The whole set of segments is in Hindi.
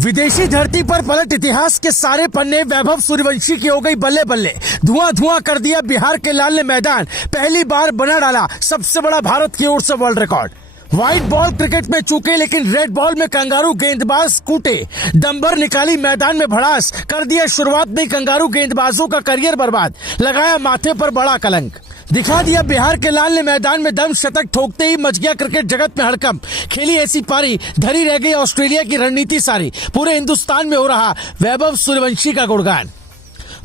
विदेशी धरती पर पलट इतिहास के सारे पन्ने। वैभव सूर्यवंशी की हो गई बल्ले बल्ले। धुआं धुआं कर दिया बिहार के लाल ने मैदान। पहली बार बना डाला सबसे बड़ा भारत की ओर से world record. White ball cricket में चूके लेकिन रेड बॉल में कंगारू गेंदबाज कूटे। दमभर निकाली मैदान में भड़ास। कर दिया शुरुआत में कंगारू गेंदबाजों का करियर बर्बाद। लगाया माथे पर बड़ा कलंक। दिखा दिया बिहार के लाल ने मैदान में दम। शतक ठोकते ही मच गया क्रिकेट जगत में हड़कंप। खेली ऐसी पारी धरी रह गई ऑस्ट्रेलिया की रणनीति सारी। पूरे हिंदुस्तान में हो रहा वैभव सूर्यवंशी का गुणगान।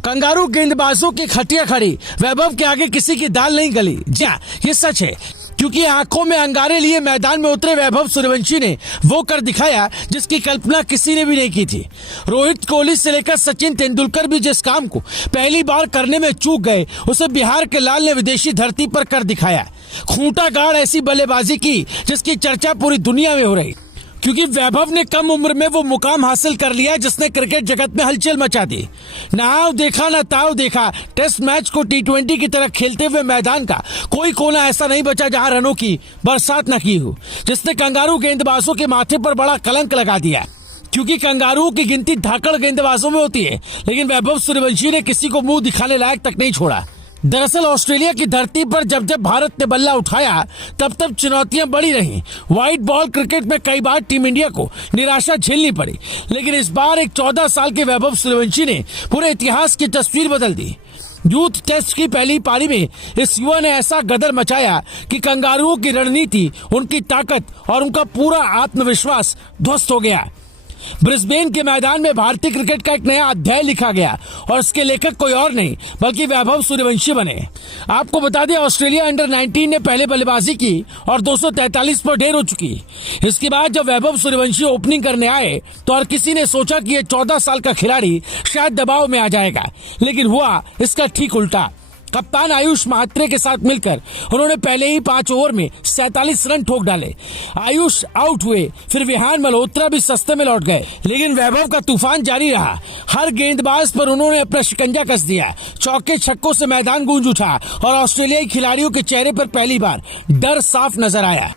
कंगारू गेंदबाजों की खटिया खड़ी। वैभव के आगे किसी की दाल नहीं गली। जी हाँ, ये सच है, क्योंकि आंखों में अंगारे लिए मैदान में उतरे वैभव सूर्यवंशी ने वो कर दिखाया जिसकी कल्पना किसी ने भी नहीं की थी। रोहित कोहली से लेकर सचिन तेंदुलकर भी जिस काम को पहली बार करने में चूक गए, उसे बिहार के लाल ने विदेशी धरती पर कर दिखाया। खूंटा गाड़ ऐसी बल्लेबाजी की जिसकी चर्चा पूरी दुनिया में हो रही, क्योंकि वैभव ने कम उम्र में वो मुकाम हासिल कर लिया जिसने क्रिकेट जगत में हलचल मचा दी। नाव देखा ना ताव देखा। टेस्ट मैच को T20 की तरह खेलते हुए मैदान का कोई कोना ऐसा नहीं बचा जहां रनों की बरसात न की हो, जिसने कंगारू गेंदबाजों के माथे पर बड़ा कलंक लगा दिया। क्योंकि कंगारू की गिनती धाकड़ गेंदबाजों में होती है, लेकिन वैभव सूर्यवंशी ने किसी को मुंह दिखाने लायक तक नहीं छोड़ा। दरअसल ऑस्ट्रेलिया की धरती पर जब जब भारत ने बल्ला उठाया तब तब चुनौतियां बढ़ी रहीं। व्हाइट बॉल क्रिकेट में कई बार टीम इंडिया को निराशा झेलनी पड़ी, लेकिन इस बार एक 14 साल के वैभव सूर्यवंशी ने पूरे इतिहास की तस्वीर बदल दी। यूथ टेस्ट की पहली पारी में इस युवा ने ऐसा गदर मचाया कि कंगारुओं की रणनीति, उनकी ताकत और उनका पूरा आत्मविश्वास ध्वस्त हो गया। ब्रिस्बेन के मैदान में भारतीय क्रिकेट का एक नया अध्याय लिखा गया और इसके लेखक कोई और नहीं बल्कि वैभव सूर्यवंशी बने। आपको बता दें, ऑस्ट्रेलिया अंडर 19 ने पहले बल्लेबाजी की और 243 पर ढेर हो चुकी। इसके बाद जब वैभव सूर्यवंशी ओपनिंग करने आए तो हर किसी ने सोचा कि ये 14 साल का खिलाड़ी शायद दबाव में आ जाएगा, लेकिन हुआ इसका ठीक उल्टा। कप्तान आयुष महात्रे के साथ मिलकर उन्होंने पहले ही 5 ओवर में 47 रन ठोक डाले। आयुष आउट हुए, फिर विहान मल्होत्रा भी सस्ते में लौट गए, लेकिन वैभव का तूफान जारी रहा। हर गेंदबाज पर उन्होंने अपना शिकंजा कस दिया। चौके छक्कों से मैदान गूंज उठा और ऑस्ट्रेलियाई खिलाड़ियों के चेहरे पर पहली बार डर साफ नजर आया।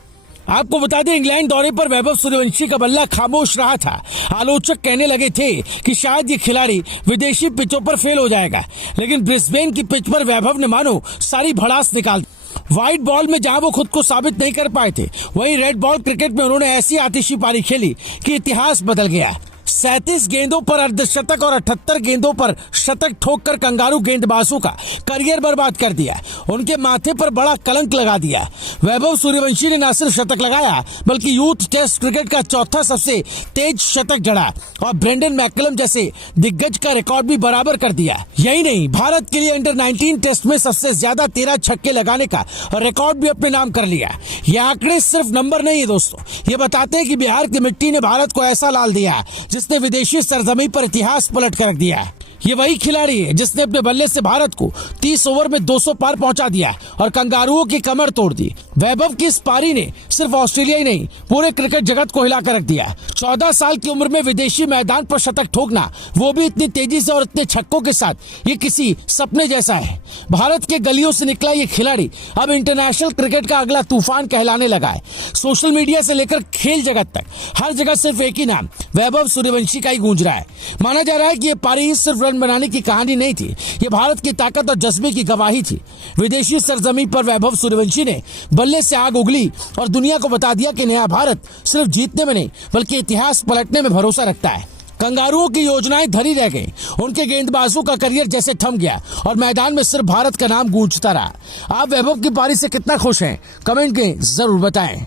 आपको बता दें, इंग्लैंड दौरे पर वैभव सूर्यवंशी का बल्ला खामोश रहा था। आलोचक कहने लगे थे कि शायद ये खिलाड़ी विदेशी पिचों पर फेल हो जाएगा, लेकिन ब्रिस्बेन की पिच पर वैभव ने मानो सारी भड़ास निकाल दी। व्हाइट बॉल में जहां वो खुद को साबित नहीं कर पाए थे, वहीं रेड बॉल क्रिकेट में उन्होंने ऐसी आतिशी पारी खेली कि इतिहास बदल गया। 37 गेंदों पर अर्धशतक और 78 गेंदों पर शतक ठोककर कंगारू गेंदबाजों का करियर बर्बाद कर दिया। उनके माथे पर बड़ा कलंक लगा दिया। वैभव सूर्यवंशी ने न सिर्फ शतक लगाया बल्कि यूथ टेस्ट क्रिकेट का चौथा सबसे तेज शतक जड़ा और ब्रेंडन मैकलम जैसे दिग्गज का रिकॉर्ड भी बराबर कर दिया। यही नहीं, भारत के लिए अंडर 19 टेस्ट में सबसे ज्यादा 13 छक्के लगाने का रिकॉर्ड भी अपने नाम कर लिया। ये आंकड़े सिर्फ नंबर नहीं है दोस्तों, ये बताते हैं कि बिहार की मिट्टी ने भारत को ऐसा लाल दिया जिसने विदेशी सरजमी पर इतिहास पलट कर रख दिया। ये वही खिलाड़ी है जिसने अपने बल्ले से भारत को 30 ओवर में 200 पार पहुंचा दिया और कंगारुओं की कमर तोड़ दी। वैभव की इस पारी ने सिर्फ ऑस्ट्रेलिया ही नहीं, पूरे क्रिकेट जगत को हिलाकर रख दिया। 14 साल की उम्र में विदेशी मैदान पर शतक ठोकना, वो भी इतनी तेजी से और इतने छक्कों के साथ, ये किसी सपने जैसा है। भारत के गलियों से निकला ये खिलाड़ी अब इंटरनेशनल क्रिकेट का अगला तूफान कहलाने लगा है। सोशल मीडिया से लेकर खेल जगत तक हर जगह सिर्फ एक ही नाम, वैभव सूर्यवंशी का ही गूंज रहा है। माना जा रहा है कि ये पारी सिर्फ रन बनाने की कहानी नहीं थी, ये भारत की ताकत और जज्बे की गवाही थी। विदेशी सरजमी पर वैभव सूर्यवंशी ने बल्ले से आग उगली और दुनिया को बता दिया कि नया भारत सिर्फ जीतने में नहीं बल्कि इतिहास पलटने में भरोसा रखता है। कंगारुओं की योजनाएं धरी रह गई, उनके गेंदबाजों का करियर जैसे थम गया और मैदान में सिर्फ भारत का नाम गूंजता रहा। आप वैभव की पारी से कितना खुश हैं, कमेंट में जरूर बताएं।